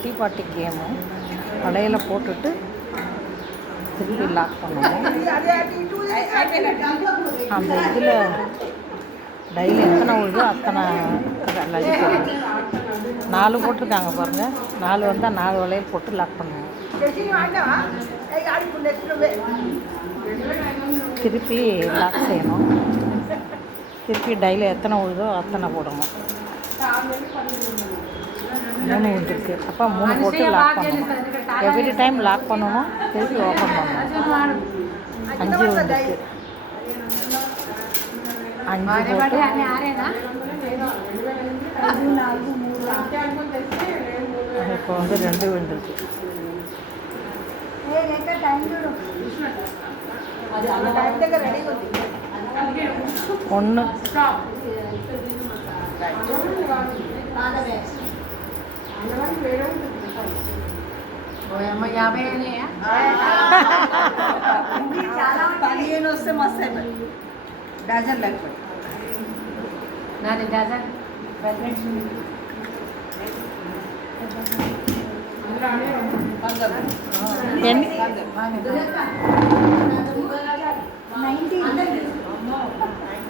குட்டி பாட்டி கேமு. வலையில் போட்டுட்டு திருப்பி லாக் பண்ணுவோம். அந்த இதில் டெய்லி எத்தனை விழுதோ அத்தனை லஜி போடுவோம். 4 போட்டிருக்காங்க பாருங்கள். 4 வந்தால் 4 வளையல் போட்டு லாக் பண்ணுவோம். திருப்பி லாக் செய்யணும். திருப்பி டெய்லி எத்தனை விழுதோ அத்தனை போடணும். 3 விழுந்துருக்கு. அப்போ 3 போட்டு லாக் பண்ணணும். எவ்ரி டைம் லாக் பண்ணணும். திருப்பி ஓப்பன் பண்ணணும். 5 விழுந்துருக்கு. 5 போட்டு இப்போ 2 விழுந்துருக்கு. 1 15 వస్తే మస్తు అయిపోయి డజన్ లేకపోతే నాది డజన్ ఎన్ని